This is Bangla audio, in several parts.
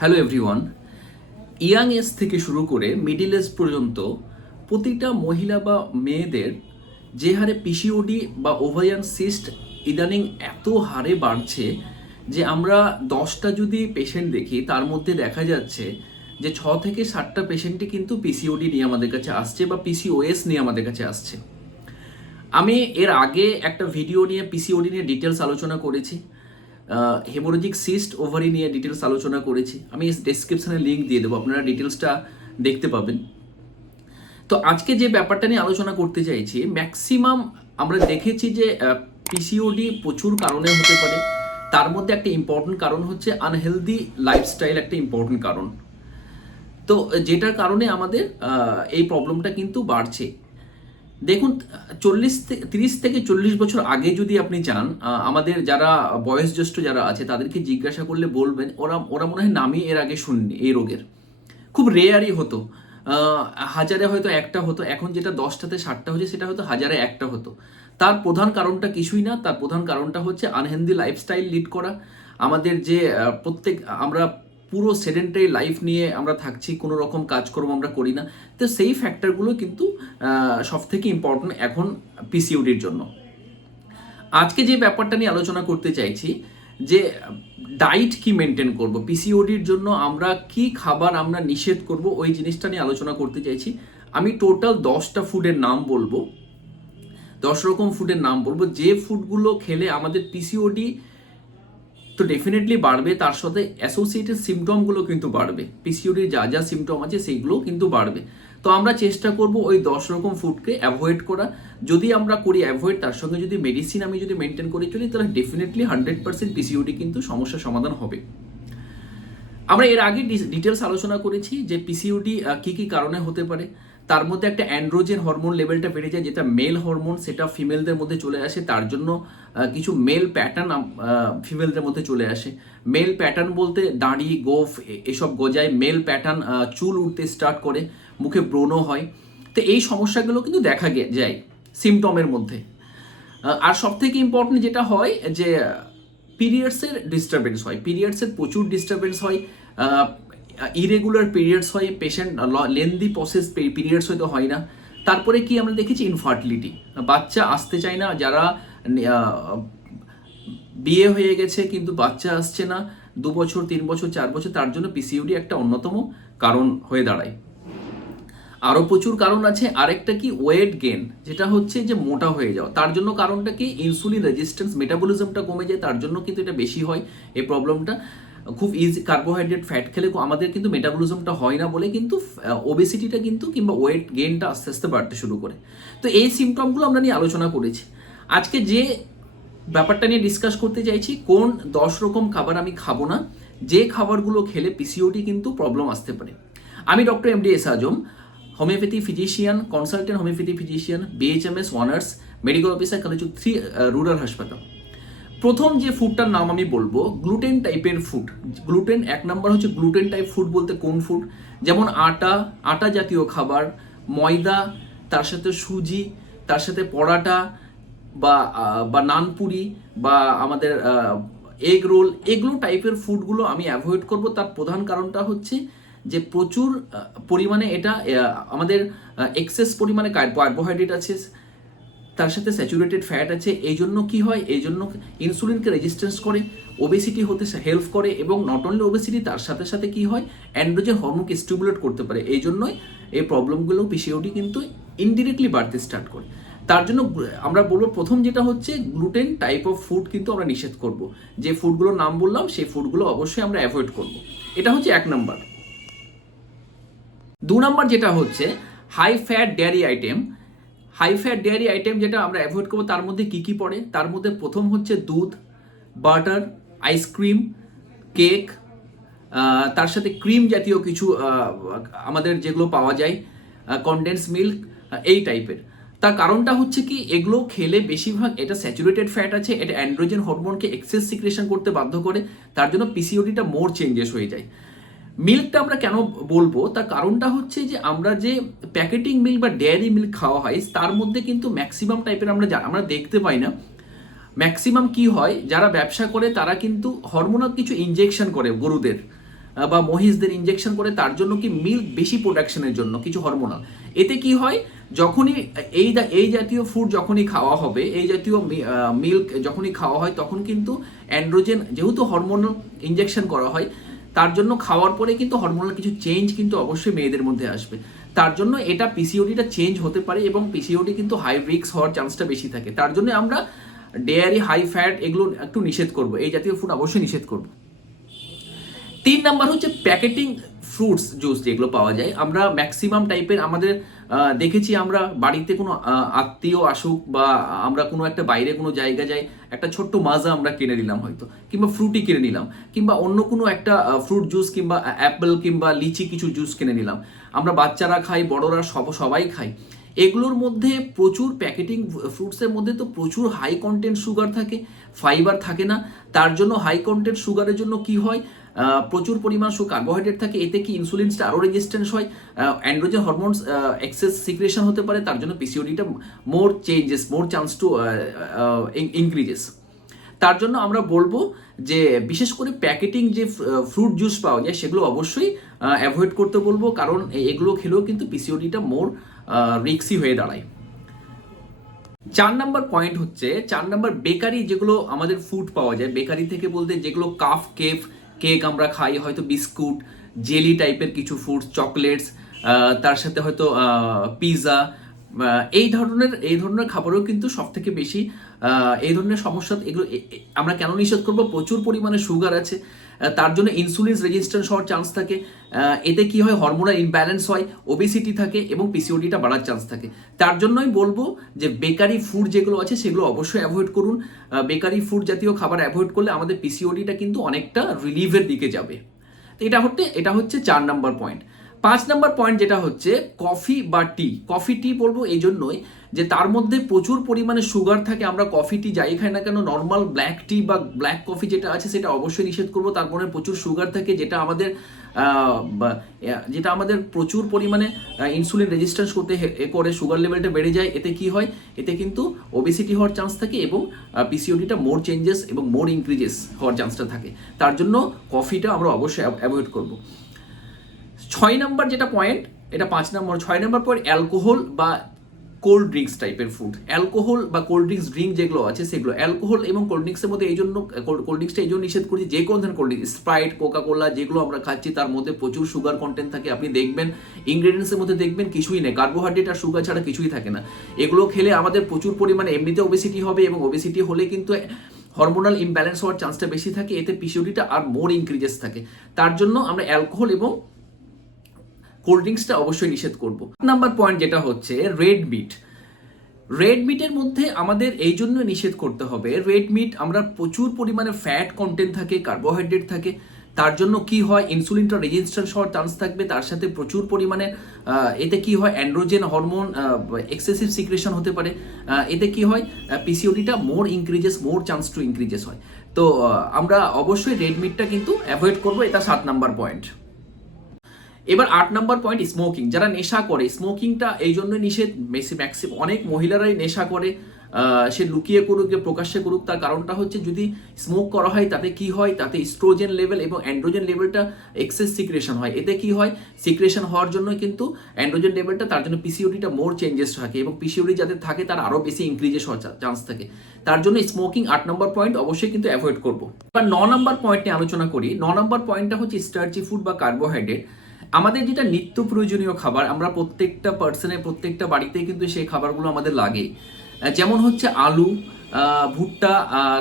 হ্যালো এভরিওয়ান ইয়াং এজ থেকে শুরু করে মিডিল এজ পর্যন্ত প্রতিটা মহিলা বা মেয়েদের যে হারে পিসিওডি বা ওভারিয়ান সিস্ট ইদানিং এত হারে বাড়ছে যে আমরা দশটা যদি পেশেন্ট দেখি, তার মধ্যে দেখা যাচ্ছে যে ছ থেকে সাতটা পেশেন্টই কিন্তু পিসিওডি নিয়ে আমাদের কাছে আসছে বা পিসিওএস নিয়ে আমাদের কাছে আসছে। আমি এর আগে একটা ভিডিও নিয়ে পিসিওডি নিয়ে ডিটেলস আলোচনা করেছি। হেমোরোজিক সিস্ট ওভারি নিয়ে ডিটেলস আলোচনা করেছি। আমি ডেসক্রিপশনে লিঙ্ক দিয়ে দেবো, আপনারা ডিটেলসটা দেখতে পাবেন। তো আজকে যে ব্যাপারটা নিয়ে আলোচনা করতে চাইছি ম্যাক্সিমাম আমরা দেখেছি যে পিসিওডি প্রচুর কারণে হতে পারে। তার মধ্যে একটা ইম্পর্টেন্ট কারণ হচ্ছে আনহেলদি লাইফস্টাইল একটা ইম্পর্টেন্ট কারণ। তো যেটার কারণে আমাদের এই প্রবলেমটা কিন্তু বাড়ছে। দেখুন, চল্লিশ তিরিশ থেকে চল্লিশ বছর আগে যদি আপনি চান আমাদের যারা বয়সজ্যেষ্ঠ যারা আছে, তাদেরকে জিজ্ঞাসা করলে বলবেন, ওরা ওরা মনে হয় নামই এর আগে শুননি, এই রোগের। খুব রেয়ারই হতো। হাজারে হয়তো একটা হতো, এখন যেটা দশটাতে ষাটটা হচ্ছে সেটা হয়তো হাজারে একটা হতো। তার প্রধান কারণটা কিছুই না, তার প্রধান কারণটা হচ্ছে আনহেলদি লাইফস্টাইল লিড করা। আমাদের যে প্রত্যেক, আমরা পুরো সেডেন্টারি লাইফ নিয়ে আমরা থাকছি, কোনো রকম কাজকর্ম আমরা করি না। তো সেই ফ্যাক্টরগুলো কিন্তু সব থেকে ইম্পর্টেন্ট এখন পিসিউডির জন্য। আজকে যে ব্যাপারটা নিয়ে আলোচনা করতে চাইছি, যে ডায়েট কি মেনটেন করব পিসিওডির জন্য আমরা কি খাবার আমরা নিষেধ করব, ওই জিনিসটা নিয়ে আলোচনা করতে চাইছি। আমি টোটাল দশটা ফুডের নাম বলব। দশ রকম ফুডের নাম বলব। যে ফুডগুলো খেলে আমাদের পিসিওডি তো ডেফিনেটলি বাড়বে, তার সাথে অ্যাসোসিয়েটেড সিমটমগুলো কিন্তু বাড়বে। পিসিওডির যা যা সিমটম আছে সেইগুলো কিন্তু বাড়বে। তো আমরা চেষ্টা করব ওই দশ রকম ফুডকে অ্যাভয়েড করা। যদি আমরা করি অ্যাভয়েড তার সঙ্গে যদি মেডিসিন আমি যদি মেনটেন করে চলি, তাহলে ডেফিনেটলি হান্ড্রেড পার্সেন্ট পিসিওডি কিন্তু সমস্যার সমাধান হবে। আমরা এর আগে ডিটেলস আলোচনা করেছি যে পিসিওডি কি কি কারণে হতে পারে। তার মধ্যে একটা অ্যান্ড্রোজেন হরমোন লেভেলটা বেড়ে যায়, যেটা মেল হরমোন সেটা ফিমেলদের মধ্যে চলে আসে। তার জন্য কিছু মেল প্যাটার্ন ফিমেলদের মধ্যে চলে আসে। মেল প্যাটার্ন বলতে দাড়ি, গোফ এসব গজায় মেল প্যাটার্ন চুল উঠতে স্টার্ট করে, মুখে ব্রণ হয়। তো এই সমস্যাগুলো কিন্তু দেখা যায় সিমটমের মধ্যে। আর সব থেকে ইম্পর্টেন্ট যেটা হয়, যে পিরিয়ডসের ডিস্টারবেন্স হয়। পিরিয়ডসের প্রচুর ডিস্টারবেন্স হয়। ইরেগুলার পিরিয়ডস হয় পেশেন্ট লেন্দি প্রসেস পিরিয়ডস হয়তো হয় না। তারপরে কি আমরা দেখেছি? ইনফার্টিলিটি বাচ্চা আসতে চায় না, যারা বিয়ে হয়ে গেছে কিন্তু বাচ্চা আসছে না, দু বছর, তিন বছর, চার বছর, তার জন্য পিসিউডি একটা অন্যতম কারণ হয়ে দাঁড়ায়। আরও প্রচুর কারণ আছে। আরেকটা কি? ওয়েট গেন যেটা হচ্ছে যে মোটা হয়ে যাওয়া। তার জন্য কারণটা কি? ইনসুলিন রেজিস্ট্যান্স মেটাবলিজমটা কমে যায়, তার জন্য কিন্তু এটা বেশি হয়, এই প্রবলেমটা খুব ইজি কার্বোহাইড্রেট ফ্যাট খেলে আমাদের কিন্তু মেটাবলিজমটা হয় না বলে কিন্তু ওবেসিটিটা কিন্তু কিংবা ওয়েট গেনটা আস্তে আস্তে বাড়তে শুরু করে। তো এই সিমটমগুলো আমরা নিয়ে আলোচনা করেছি। আজকে যে ব্যাপারটা নিয়ে ডিসকাস করতে চাইছি, কোন দশ রকম খাবার আমি খাব না, যে খাবারগুলো খেলে পিসিওটি কিন্তু প্রবলেম আসতে পারে। আমি doctor M D S Azam homeopathy physician consultant homeopathy physician BHMS honours medical officer কালেচুক three rural হাসপাতাল। প্রথম যে ফুডটার নাম আমি বলব গ্লুটেন টাইপের ফুড গ্লুটেন এক নম্বর হচ্ছে গ্লুটেন টাইপ ফুড বলতে কোন ফুড যেমন আটা আটা জাতীয় খাবার, ময়দা, তার সাথে সুজি, তার সাথে পরাটা, বা বা নানপুরি, বা আমাদের এগ রোল এগুলো টাইপের ফুডগুলো আমি অ্যাভয়েড করব। তার প্রধান কারণটা হচ্ছে যে প্রচুর পরিমাণে এটা আমাদের এক্সেস পরিমাণে কার্বোহাইড্রেট আছে। তার সাথে স্যাচুরেটেড ফ্যাট আছে এই জন্য কী হয়? এই জন্য ইনসুলিনকে রেজিস্ট্যান্স করে ওবেসিটি হতে হেল্প করে এবং নট অনলি ওবেসিটি তার সাথে সাথে কি হয়? অ্যান্ড্রোজেন হরমোনকে স্টিমুলেট করতে পারে। এই জন্যই এই প্রবলেমগুলো পিসিওডি কিন্তু ইনডিরেক্টলি বাড়তে স্টার্ট করে। তার জন্য আমরা বলব প্রথম যেটা হচ্ছে গ্লুটেন টাইপ অফ ফুড কিন্তু আমরা নিষেধ করব। যে ফুডগুলোর নাম বললাম, সেই ফুডগুলো অবশ্যই আমরা অ্যাভয়েড করব। এটা হচ্ছে এক নাম্বার দু নম্বর যেটা হচ্ছে high fat dairy item high fat dairy item যেটা আমরা অ্যাভয়েড করব, তার মধ্যে কি কি পড়ে? তার মধ্যে প্রথম হচ্ছে দুধ বাটার আইসক্রিম কেক তার সাথে ক্রিম জাতীয় কিছু আমাদের যেগুলো পাওয়া যায় কনডেন্স মিল্ক এই টাইপের তার কারণটা হচ্ছে কি, এগুলো খেলে বেশিরভাগ, এটা স্যাচুরেটেড ফ্যাট আছে, এটা অ্যান্ড্রোজেন হরমোনকে এক্সেস সিক্রেশন করতে বাধ্য করে, তার জন্য পিসিওডিটা মোর চেঞ্জেস হয়ে যায়। মিল্কটা আমরা কেন বলব? তার কারণটা হচ্ছে যে আমরা যে প্যাকেটিং মিল্ক বা ডেয়ারি মিল্ক খাওয়া হয়, তার মধ্যে কিন্তু ম্যাক্সিমাম টাইপের আমরা আমরা দেখতে পাই না। ম্যাক্সিমাম কি হয়, যারা ব্যবসা করে তারা কিন্তু হরমোনাল কিছু ইনজেকশন করে গরুদের বা মহিষদের ইনজেকশন করে, তার জন্য কি মিল্ক বেশি প্রোডাকশনের জন্য, কিছু হরমোনাল। এতে কি হয়, যখনই এই এই জাতীয় ফুড যখনই খাওয়া হবে, এই জাতীয় মিল্ক যখনই খাওয়া হয়, তখন কিন্তু অ্যান্ড্রোজেন যেহেতু হরমোনাল ইনজেকশন করা হয় তার জন্য খাওয়ার পরে কিন্তু হরমোনাল কিছু চেঞ্জ কিন্তু অবশ্যই মেয়েদের মধ্যে আসবে। তার জন্য এটা পিসিওডিটা চেঞ্জ হতে পারে এবং পিসিওডি কিন্তু হাই রিক্স হওয়ার চান্সটা বেশি থাকে। তার জন্য আমরা ডেয়ারি হাই ফ্যাট এগুলো একটু নিষেধ করব। এই জাতীয় ফুড অবশ্যই নিষেধ করব। তিন নাম্বার হচ্ছে প্যাকেটিং ফ্রুটস জুস যেগুলো পাওয়া যায়, আমরা ম্যাক্সিমাম টাইপের আমাদের দেখেছি আমরা বাড়িতে কোনো আত্মীয় আসুক বা আমরা কোনো একটা বাইরে কোনো জায়গা যাই, একটা ছোট্ট মাজা আমরা কিনে নিলাম হয়তো, কিংবা ফ্রুটি কিনে নিলাম, কিংবা অন্য কোনো একটা ফ্রুট জুস কিংবা অ্যাপেল কিংবা লিচি কিছু জুস কিনে নিলাম। আমরা বাচ্চারা খাই, বড়রা সব, সবাই খাই। এগুলোর মধ্যে প্রচুর প্যাকেটিং ফ্রুটসের মধ্যে তো প্রচুর হাই কন্টেন্ট সুগার থাকে ফাইবার থাকে না। তার জন্য হাই কন্টেন্ট সুগারের জন্য কি হয়? প্রচুর পরিমাণ সু কার্বোহাইড্রেট থাকে, এতে কি ইনসুলিনসটা আরও রেজিস্ট্যান্স হয়? অ্যান্ড্রোজেন হরমোনস এক্সেস সিক্রেশন হতে পারে, তার জন্য পিসিওডিটা more changes more chance to increases তার জন্য আমরা বলব যে, বিশেষ করে প্যাকেটিং যে ফ্রুট জুস পাওয়া যায়, সেগুলো অবশ্যই অ্যাভয়েড করতে বলব, কারণ এগুলো খেলেও কিন্তু পিসিওডিটা মোর রিক্সি হয়ে দাঁড়ায়। চার নাম্বার পয়েন্ট হচ্ছে, চার নাম্বার বেকারি যেগুলো আমাদের ফুড পাওয়া যায়, বেকারি থেকে বলতে যেগুলো কাফ কেফ কেক আমরা খাই, হয়তো বিস্কুট, জেলি টাইপের কিছু ফুডস চকলেটস তার সাথে হয়তো পিৎজা এই ধরনের এই ধরনের খাবারও কিন্তু সব থেকে বেশি এই ধরনের সমস্যা, এগুলো আমরা কেন নিষেধ করব? প্রচুর পরিমাণে সুগার আছে। তার জন্য ইনসুলিন রেজিস্ট্যান্স হওয়ার চান্স থাকে। এতে কি হয়? হরমোনাল ইমব্যালেন্স হয় ওবেসিটি থাকে এবং পিসিওডিটা বাড়ার চান্স থাকে। তার জন্যই বলব যে বেকারি ফুড যেগুলো আছে, সেগুলো অবশ্যই অ্যাভয়েড করুন। বেকারি ফুড জাতীয় খাবার অ্যাভয়েড করলে আমাদের পিসিওডিটা কিন্তু অনেকটা রিলিভের দিকে যাবে। তো এটা হচ্ছে এটা হচ্ছে চার নাম্বার পয়েন্ট পাঁচ নাম্বার পয়েন্ট যেটা হচ্ছে কফি বা টি কফি টি বলব এই জন্যই যে তার মধ্যে প্রচুর পরিমাণে সুগার থাকে, আমরা কফি টি যাই খাই না কেন নর্মাল ব্ল্যাক টি বা ব্ল্যাক কফি যেটা আছে, সেটা অবশ্যই নিষেধ করব। তার মধ্যে প্রচুর সুগার থাকে, যেটা আমাদের যেটা আমাদের প্রচুর পরিমাণে ইনসুলিন রেজিস্ট্যান্স করতে এ করে সুগার লেভেলটা বেড়ে যায়। এতে কি হয়? এতে কিন্তু ওবেসিটি হওয়ার চান্স থাকে এবং পিসিওডিটা মোর চেঞ্জেস এবং মোর ইনক্রিজেস হওয়ার চান্সটা থাকে। তার জন্য কফিটা আমরা অবশ্যই অ্যাভয়েড করব। ছয় নাম্বার যেটা পয়েন্ট এটা পাঁচ নম্বর ছয় নম্বর পয়েন্ট অ্যালকোহল বা কোল্ড ড্রিঙ্কস টাইপের ফুড অ্যালকোহল বা কোল্ড ড্রিঙ্কস ড্রিঙ্ক যেগুলো আছে, সেগুলো। অ্যালকোহল এবং কোল্ড ড্রিঙ্কসের মধ্যে এই জন্য কোল্ড ড্রিঙ্কসটা এই জন্য নিষেধ করছি যে কোনো ধরনের cold drinks Sprite Coca Cola যেগুলো আমরা খাচ্ছি, তার মধ্যে প্রচুর সুগার কন্টেন্ট থাকে। আপনি দেখবেন ইনগ্রেডিয়েন্টসের মধ্যে দেখবেন কিছুই নেই। কার্বোহাইড্রেট আর সুগার ছাড়া কিছুই থাকে না। এগুলো খেলে আমাদের প্রচুর পরিমাণে এমনিতে ওবেসিটি হবে এবং ওবেসিটি হলে কিন্তু হরমোনাল ইমব্যালেন্স হওয়ার চান্সটা বেশি থাকে। এতে পিসিওডিটা আর মোর ইনক্রিজেস থাকে। তার জন্য আমরা অ্যালকোহল এবং কোল্ড ড্রিঙ্কসটা অবশ্যই নিষেধ করব। নাম্বার পয়েন্ট যেটা হচ্ছে রেড মিট রেড মিটের মধ্যে আমাদের এই জন্য নিষেধ করতে হবে রেড মিট আমরা প্রচুর পরিমাণে ফ্যাট কন্টেন্ট থাকে কার্বোহাইড্রেট থাকে, তার জন্য কি হয় ইনসুলিনটা রেজিস্ট্যান্স হওয়ার চান্স থাকবে, তার সাথে প্রচুর পরিমাণে এতে কি হয় অ্যান্ড্রোজেন হরমোন এক্সেসিভ সিক্রেশন হতে পারে এতে কি হয় পিসিওডিটা more increases more chance to increases হয়। তো আমরা অবশ্যই রেড মিটটা কিন্তু অ্যাভয়েড করব, এটা সাত নাম্বার পয়েন্ট এবার আট নাম্বার পয়েন্ট স্মোকিং যারা নেশা করে স্মোকিংটা এই জন্য নিষেধ। বেশি ম্যাক্সিমাম অনেক মহিলারাই নেশা করে সে লুকিয়ে করুক প্রকাশ্যে করুক, তার কারণটা হচ্ছে যদি স্মোক করা হয়, তাতে কি হয়? তাতে স্ট্রোজেন লেভেল এবং অ্যান্ড্রোজেন লেভেলটা এক্সেস সিক্রেশন হয়। এতে কি হয়? সিক্রেশন হওয়ার জন্য কিন্তু অ্যান্ড্রোজেন লেভেলটা তার জন্য পিসিওডিটা মোর চেঞ্জেস থাকে এবং পিসিওডি যাতে থাকে, তার আরও বেশি ইনক্রিজেস হওয়ার চান্স থাকে। তার জন্য স্মোকিং আট নম্বর পয়েন্ট অবশ্যই কিন্তু অ্যাভয়েড করব। এবার ন নম্বর পয়েন্ট নিয়ে আলোচনা করি। ন নম্বর পয়েন্টটা হচ্ছে স্টার্চি ফুড বা কার্বোহাইড্রেট আমাদের যেটা নিত্য প্রয়োজনীয় খাবার, আমরা প্রত্যেকটা পার্সনের প্রত্যেকটা বাড়িতেই কিন্তু সেই খাবারগুলো আমাদের লাগে। যেমন হচ্ছে আলু ভুট্টা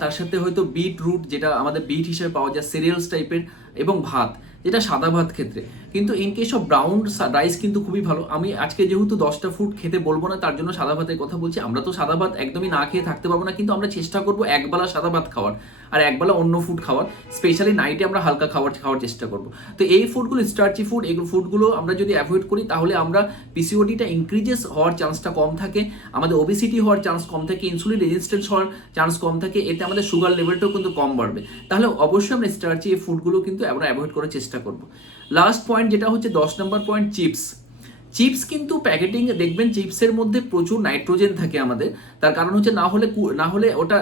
তার সাথে হয়তো বিট রুট যেটা আমাদের বিট হিসেবে পাওয়া যায় সিরিয়ালস টাইপের এবং ভাত। যেটা সাদা ভাত ক্ষেত্রে। কিন্তু in case of brown rice কিন্তু খুবই ভালো। আমি আজকে যেহেতু দশটা ফুড খেতে বলব না, তার জন্য সাদা ভাতের কথা বলছি। আমরা তো সাদা ভাত একদমই না খেয়ে থাকতে পারব না, কিন্তু আমরা চেষ্টা করব একবেলা সাদা ভাত খাওয়ার আর একবেলা অন্য ফুড খাওয়ার। স্পেশালি নাইটে আমরা হালকা খাবার, খাওয়ার চেষ্টা করব। তো এই ফুডগুলো স্টার্চি ফুড এগুলো ফুডগুলো আমরা যদি অ্যাভয়েড করি, তাহলে আমরা পিসিওডিটা ইনক্রিজেস হওয়ার চান্সটা কম থাকে। আমাদের ওবিসিটি হওয়ার চান্স কম থাকে ইনসুলিন রেজিস্ট্যান্স হওয়ার চান্স কম থাকে, এতে আমাদের সুগার লেভেলটাও কিন্তু কম বাড়বে। তাহলে অবশ্যই আমরা স্টার্চি এই ফুডগুলো কিন্তু আমরা অ্যাভয়েড করার চেষ্টা করব। লাস্ট পয়েন্ট যেটা হচ্ছে দশ নম্বর পয়েন্ট চিপস চিপস কিন্তু প্যাকেটিং দেখবেন চিপসের মধ্যে প্রচুর নাইট্রোজেন থাকে আমাদের। তার কারণ হচ্ছে না হলে না হলে ওটা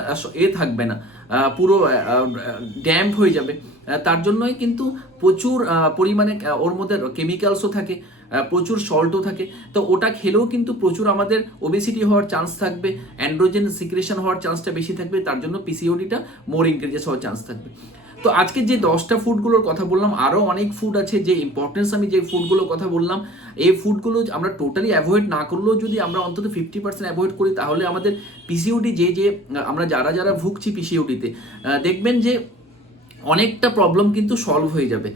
এ থাকবে না। পুরো ড্যাম্প হয়ে যাবে। তার জন্যই কিন্তু প্রচুর পরিমাণে ওর মধ্যে কেমিক্যালসও থাকে প্রচুর সল্টও থাকে। তো ওটা খেলেও কিন্তু প্রচুর আমাদের ওবেসিটি হওয়ার চান্স থাকবে অ্যান্ড্রোজেন সিক্রেশন হওয়ার চান্সটা বেশি থাকবে, তার জন্য পিসিওডিটা মোর ইনক্রিজেস হওয়ার চান্স থাকবে। তো আজকে যে দশটা ফুডগুলোর কথা বললাম, আরও অনেক ফুড আছে, যে ইম্পর্টেন্স আমি যে ফুডগুলোর কথা বললাম, এই ফুডগুলো আমরা টোটালি অ্যাভয়েড না করলেও যদি আমরা অন্তত ফিফটি পার্সেন্ট অ্যাভয়েড করি, তাহলে আমাদের পিসিওডি যে যে, আমরা যারা যারা ভুগছি পিসিওডিতে দেখবেন যে অনেকটা প্রবলেম কিন্তু সলভ হয়ে যাবে।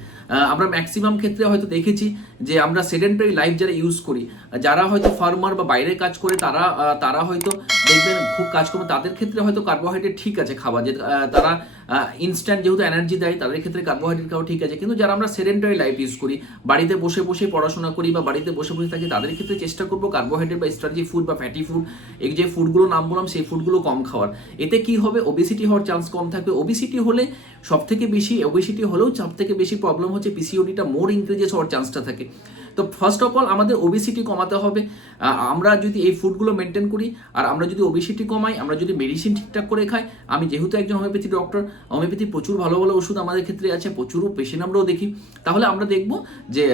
আমরা ম্যাক্সিমাম ক্ষেত্রে হয়তো দেখেছি যে আমরা সেডেন্টারি লাইফ যারা ইউজ করি, যারা হয়তো ফার্মার বা বাইরে কাজ করে, তারা তারা হয়তো দেখবেন খুব কাজ করবে তাদের ক্ষেত্রে হয়তো কার্বোহাইড্রেট ঠিক আছে খাবার, যে তারা ইনস্ট্যান্ট যেহেতু এনার্জি দেয়, তাদের ক্ষেত্রে কার্বোহাইড্রেট খাওয়া ঠিক আছে। কিন্তু যারা আমরা সেডেন্টারি লাইফ ইউজ করি, বাড়িতে বসে বসে পড়াশোনা করি বা বাড়িতে বসে বসে থাকি, তাদের ক্ষেত্রে চেষ্টা করব কার্বোহাইড্রেট বা স্ট্রাজি ফুড বা ফ্যাটি ফুড এই যে ফুডগুলো নাম বললাম, সেই ফুডগুলো কম খাওয়ার। এতে কি হবে? ওবিসিটি হওয়ার চান্স কম থাকবে। ওবিসিটি হলে সব থেকে বেশি ওবিসিটি হলেও সব থেকে বেশি প্রবলেম হচ্ছে পিসিওডিটা মোর ইনক্রিজেস হওয়ার চান্সটা থাকে। তো ফার্স্ট অফ অল আমাদের ওবেসিটি কমাতে হবে। আমরা যদি এই ফুডগুলো মেনটেন করি, আর আমরা যদি ওবেসিটি কমাই, আমরা যদি মেডিসিন ঠিকঠাক করে খাই, আমি যেহেতু একজন হোমিওপ্যাথি ডক্টর হোমিওপ্যাথি প্রচুর ভালো ভালো ওষুধ আমাদের ক্ষেত্রে আছে, প্রচুর পেশেন্ট আমরাও দেখি। তাহলে আমরা দেখব যে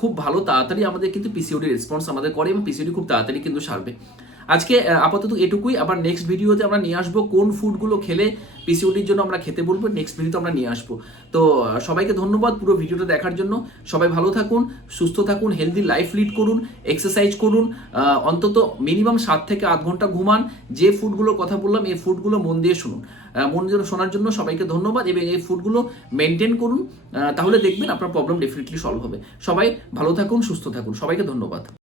খুব ভালো তাড়াতাড়ি আমাদের কিন্তু পিসিওডি রেসপন্স আমাদের করে এবং পিসিওডি খুব তাড়াতাড়ি কিন্তু সারবে। আজকে আপাতত এটুকুই। আবার নেক্সট ভিডিওতে আমরা নিয়ে আসব কোন ফুডগুলো খেলে পিসিওডির জন্য আমরা খেতে বলব। নেক্সট ভিডিওতে আমরা নিয়ে আসব। তো সবাইকে ধন্যবাদ পুরো ভিডিওটা দেখার জন্য। সবাই ভালো থাকুন, সুস্থ থাকুন হেলদি লাইফ লিড করুন এক্সারসাইজ করুন অন্তত মিনিমাম সাত থেকে আধ ঘণ্টা ঘুমান। যে ফুডগুলোর কথা বললাম, এই ফুডগুলো মন দিয়ে শুনুন। মন দিয়ে শোনার জন্য সবাইকে ধন্যবাদ এবং এই ফুডগুলো মেনটেন করুন। তাহলে দেখবেন আপনার প্রবলেম ডেফিনেটলি সলভ হবে। সবাই ভালো থাকুন, সুস্থ থাকুন। সবাইকে ধন্যবাদ।